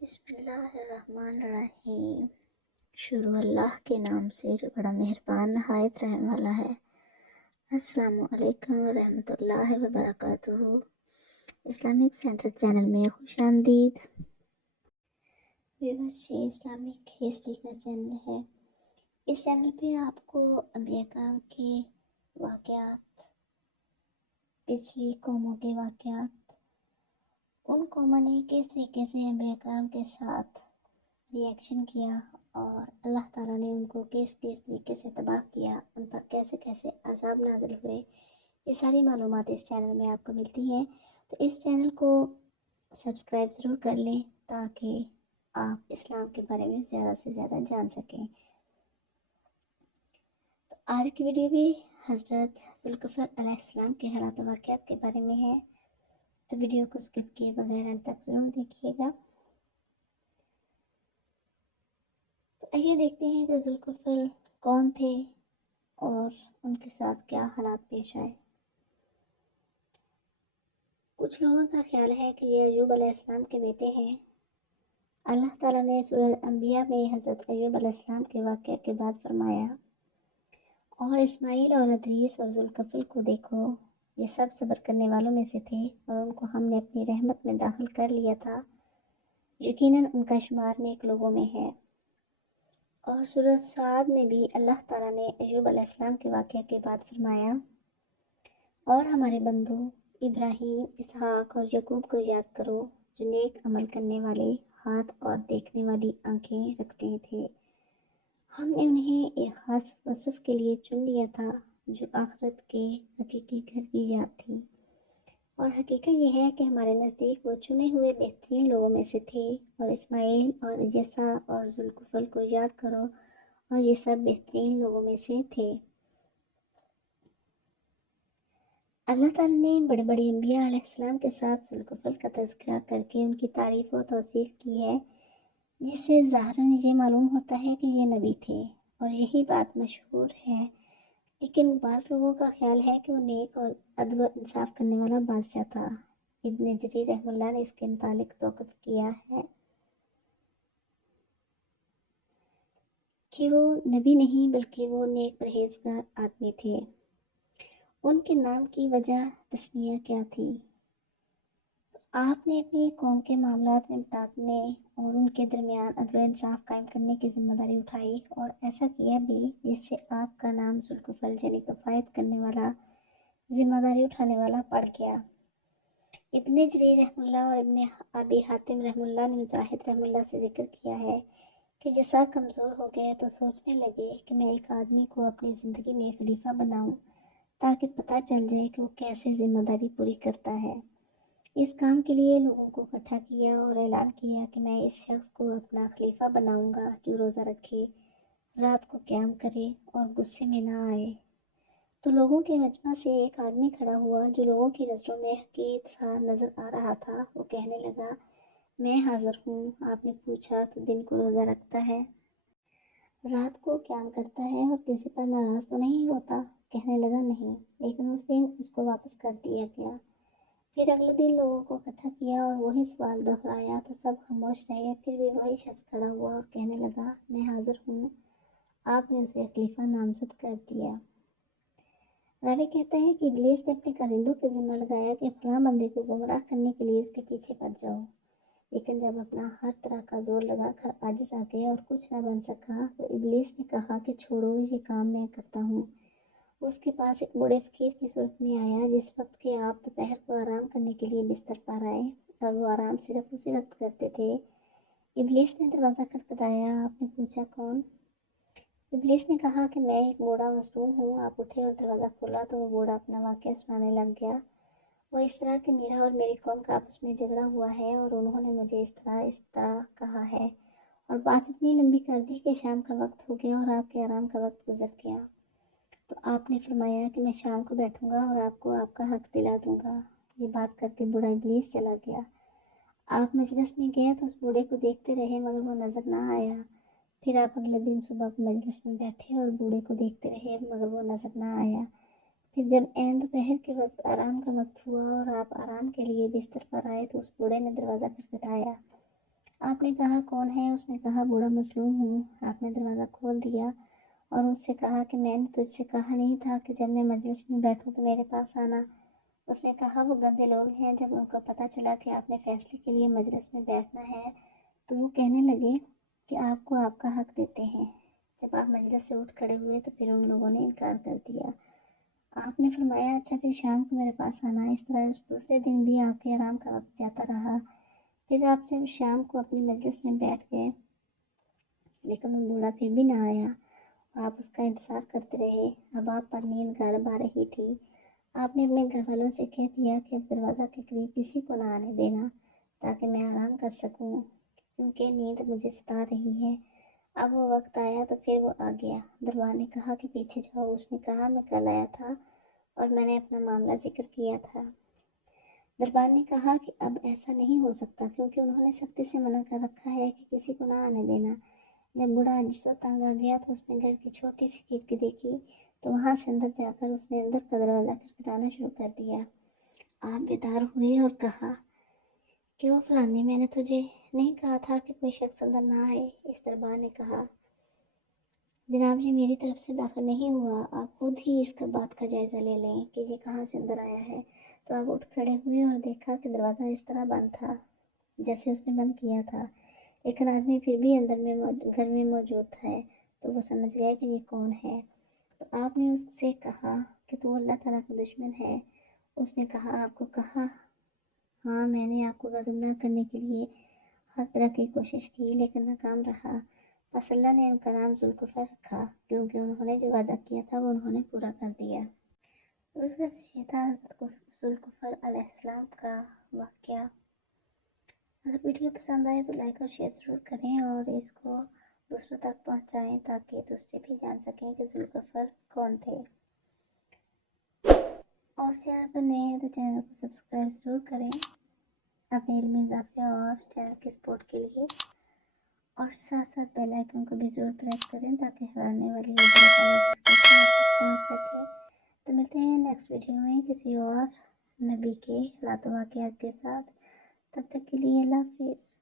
بسم اللہ الرحمن الرحیم۔ شروع اللہ کے نام سے جو بڑا مہربان نہایت رحم والا ہے۔ السلام علیکم ورحمۃ اللہ وبرکاتہ۔ اسلامک سینٹر چینل میں خوش آمدید۔ ویورز، یہ اسلامک ہسٹری کا چینل ہے۔ اس چینل پہ آپ کو انبیاء کرام کے واقعات، پچھلی قوموں کے واقعات، ان قوموں نے کس طریقے سے انبیاء کرام کے ساتھ ریئیکشن کیا اور اللہ تعالیٰ نے ان کو کس طریقے سے تباہ کیا، ان پر کیسے کیسے عذاب نازل ہوئے، یہ ساری معلومات اس چینل میں آپ کو ملتی ہیں۔ تو اس چینل کو سبسکرائب ضرور کر لیں تاکہ آپ اسلام کے بارے میں زیادہ سے زیادہ جان سکیں۔ تو آج کی ویڈیو بھی حضرت ذوالکفل علیہ السلام کے حالات و واقعات کے بارے میں ہے، تو ویڈیو کو اسکپ کیے بغیر انت تک ضرور دیکھیے گا۔ تو آئیے دیکھتے ہیں کہ ذوالکفل کون تھے اور ان کے ساتھ کیا حالات پیش آئے۔ کچھ لوگوں کا خیال ہے کہ یہ ایوب علیہ السلام کے بیٹے ہیں۔ اللہ تعالیٰ نے سورہ انبیاء میں حضرت ایوب علیہ السلام کے واقعے کے بعد فرمایا، اور اسماعیل اور ادریس اور ذوالکفل کو دیکھو، یہ سب صبر کرنے والوں میں سے تھے اور ان کو ہم نے اپنی رحمت میں داخل کر لیا تھا، یقیناً ان کا شمار نیک لوگوں میں ہے۔ اور سورہ صاد میں بھی اللہ تعالیٰ نے ایوب علیہ السلام کے واقعے کے بعد فرمایا، اور ہمارے بندوں ابراہیم، اسحاق اور یعقوب کو یاد کرو، جو نیک عمل کرنے والے ہاتھ اور دیکھنے والی آنکھیں رکھتے تھے۔ ہم نے انہیں ایک خاص وصف کے لیے چن لیا تھا جو آخرت کے حقیقی گھر کی یاد تھی، اور حقیقت یہ ہے کہ ہمارے نزدیک وہ چنے ہوئے بہترین لوگوں میں سے تھے۔ اور اسماعیل اور یسع اور ذوالکفل کو یاد کرو، اور یہ سب بہترین لوگوں میں سے تھے۔ اللہ تعالیٰ نے بڑے بڑے انبیاء علیہ السلام کے ساتھ ذوالکفل کا تذکرہ کر کے ان کی تعریف و توصیف کی ہے، جس سے ظاہراً یہ معلوم ہوتا ہے کہ یہ نبی تھے، اور یہی بات مشہور ہے۔ لیکن بعض لوگوں کا خیال ہے کہ وہ نیک اور عدل و انصاف کرنے والا بادشاہ تھا۔ ابن جریر رحمہ اللہ نے اس کے متعلق توقف کیا ہے کہ وہ نبی نہیں بلکہ وہ نیک پرہیزگار آدمی تھے۔ ان کے نام کی وجہ تسمیہ کیا تھی؟ آپ نے اپنی قوم کے معاملات نپٹانے اور ان کے درمیان عدل و انصاف قائم کرنے کی ذمہ داری اٹھائی، اور ایسا کیا بھی جس سے آپ کا نام ذوالکفل یعنی کفایت کرنے والا، ذمہ داری اٹھانے والا پڑ گیا۔ ابن جریر رحمہ اللہ اور ابن ابی حاتم رحمہ اللہ نے مجاہد رحمہ اللہ سے ذکر کیا ہے کہ جیسا کمزور ہو گیا تو سوچنے لگے کہ میں ایک آدمی کو اپنی زندگی میں خلیفہ بناؤں تاکہ پتہ چل جائے کہ وہ کیسے ذمہ داری پوری کرتا ہے۔ اس کام کے لیے لوگوں کو اکٹھا کیا اور اعلان کیا کہ میں اس شخص کو اپنا خلیفہ بناؤں گا جو روزہ رکھے، رات کو قیام کرے اور غصے میں نہ آئے۔ تو لوگوں کے مجمع سے ایک آدمی کھڑا ہوا جو لوگوں کی نظروں میں حقیر سا نظر آ رہا تھا۔ وہ کہنے لگا، میں حاضر ہوں۔ آپ نے پوچھا، تو دن کو روزہ رکھتا ہے، رات کو قیام کرتا ہے اور کسی پر ناراض تو نہیں ہوتا؟ کہنے لگا، نہیں، لیکن اس دن اس کو واپس کر دیا گیا۔ پھر اگلے دن لوگوں کو اکٹھا کیا اور وہی سوال دہرایا تو سب خاموش رہے۔ پھر بھی وہی شخص کھڑا ہوا اور کہنے لگا، میں حاضر ہوں۔ آپ نے اسے خلیفہ نامزد کر دیا۔ راوی کہتا ہے کہ ابلیس نے اپنے کارندوں کے ذمہ لگایا کہ فلاں بندے کو گمراہ کرنے کے لیے اس کے پیچھے پڑ جاؤ، لیکن جب اپنا ہر طرح کا زور لگا کر عاجز آ گیا اور کچھ نہ بن سکا تو ابلیس نے کہا کہ چھوڑو، یہ کام میں کرتا ہوں۔ اس کے پاس ایک بوڑھے فقیر کی صورت میں آیا جس وقت کہ آپ دوپہر کو آرام کرنے کے لیے بستر پر آئے، اور وہ آرام صرف اسی وقت کرتے تھے۔ ابلیس نے دروازہ کھٹکھٹایا۔ آپ نے پوچھا، کون؟ ابلیس نے کہا کہ میں ایک بوڑھا مظلوم ہوں۔ آپ اٹھے اور دروازہ کھولا تو وہ بوڑھا اپنا واقعہ سنانے لگ گیا۔ وہ اس طرح کہ میرا اور میری قوم کا آپس میں جھگڑا ہوا ہے اور انہوں نے مجھے اس طرح کہا ہے، اور بات اتنی لمبی کر دی کہ شام کا وقت ہو گیا اور آپ کے آرام کا وقت گزر گیا۔ تو آپ نے فرمایا کہ میں شام کو بیٹھوں گا اور آپ کو آپ کا حق دلا دوں گا۔ یہ بات کر کے بوڑھا ابلیس چلا گیا۔ آپ مجلس میں گئے تو اس بوڑھے کو دیکھتے رہے مگر وہ نظر نہ آیا۔ پھر آپ اگلے دن صبح مجلس میں بیٹھے اور بوڑھے کو دیکھتے رہے مگر وہ نظر نہ آیا۔ پھر جب عین دوپہر کے وقت آرام کا وقت ہوا اور آپ آرام کے لیے بستر پر آئے تو اس بوڑھے نے دروازہ کھٹکھٹایا۔ آپ نے کہا کون ہے؟ اس نے کہا بوڑھا مظلوم ہوں۔ آپ نے دروازہ کھول دیا اور اس سے کہا کہ میں نے تجھ سے کہا نہیں تھا کہ جب میں مجلس میں بیٹھوں تو میرے پاس آنا۔ اس نے کہا وہ گندے لوگ ہیں، جب ان کو پتہ چلا کہ آپ نے فیصلے کے لیے مجلس میں بیٹھنا ہے تو وہ کہنے لگے کہ آپ کو آپ کا حق دیتے ہیں۔ جب آپ مجلس سے اٹھ کھڑے ہوئے تو پھر ان لوگوں نے انکار کر دیا۔ آپ نے فرمایا اچھا پھر شام کو میرے پاس آنا۔ اس طرح اس دوسرے دن بھی آپ کے آرام کا وقت جاتا رہا۔ پھر آپ جب شام کو اپنی مجلس میں بیٹھ گئے لیکن وہ بوڑھا پھر بھی نہ آیا، آپ اس کا انتظار کرتے رہے۔ اب آپ پر نیند غالب آ رہی تھی۔ آپ نے اپنے گھر والوں سے کہہ دیا کہ اب دروازہ کے قریب کسی کو نہ آنے دینا تاکہ میں آرام کر سکوں، کیونکہ نیند مجھے ستا رہی ہے۔ اب وہ وقت آیا تو پھر وہ آ گیا۔ دربار نے کہا کہ پیچھے جاؤ۔ اس نے کہا میں کل آیا تھا اور میں نے اپنا معاملہ ذکر کیا تھا۔ دربار نے کہا کہ اب ایسا نہیں ہو سکتا، کیونکہ انہوں نے سختی سے منع کر رکھا ہے کہ کسی کو نہ آنے دینا۔ جب بوڑھا عاجز و تنگ آ گیا تو اس نے گھر کی چھوٹی سی کھڑکی دیکھی تو وہاں سے اندر جا کر اس نے اندر کا دروازہ کھٹکھٹانا شروع کر دیا۔ آپ بیدار ہوئے اور کہا کیوں فلانی، میں نے تجھے نہیں کہا تھا کہ کوئی شخص اندر نہ آئے؟ اس دربار نے کہا جناب یہ میری طرف سے داخل نہیں ہوا، آپ خود ہی اس بات کا جائزہ لے لیں کہ یہ کہاں سے اندر آیا ہے۔ تو آپ اٹھ کھڑے ہوئے اور دیکھا کہ دروازہ اس طرح بند تھا جیسے اس نے بند کیا تھا، لیکن آدمی پھر بھی گھر میں موجود تھا، تو وہ سمجھ گئے کہ یہ کون ہے۔ تو آپ نے اس سے کہا کہ تو اللہ تعالیٰ کا دشمن ہے۔ اس نے کہا آپ کو کہا ہاں، میں نے آپ کو غضب نہ کرنے کے لیے ہر طرح کی کوشش کی لیکن ناکام رہا۔ بس اللہ نے ان کا نام ذوالکفر رکھا کیونکہ انہوں نے جو وعدہ کیا تھا وہ انہوں نے پورا کر دیا۔ یہ تھا حضرت ذوالکفر علیہ السلام کا واقعہ۔ اگر ویڈیو پسند آئے تو لائک اور شیئر ضرور کریں اور اس کو دوسروں تک پہنچائیں تاکہ دوسرے بھی جان سکیں کہ ذوالکفر کون تھے۔ اور چینل پر نئے ہیں تو چینل کو سبسکرائب ضرور کریں اپنے علمی اضافے اور چینل کی سپورٹ کے لیے، اور ساتھ ساتھ بیل آئیکن کو بھی ضرور پریس کریں تاکہ ہر آنے والی ویڈیو کا نوٹیفیکیشن آپ تک پہنچ سکے۔ تو ملتے ہیں نیکسٹ ویڈیو میں کسی اور نبی کے حالات و واقعات کے ساتھ، تب تک کے لیے اللہ حافظ۔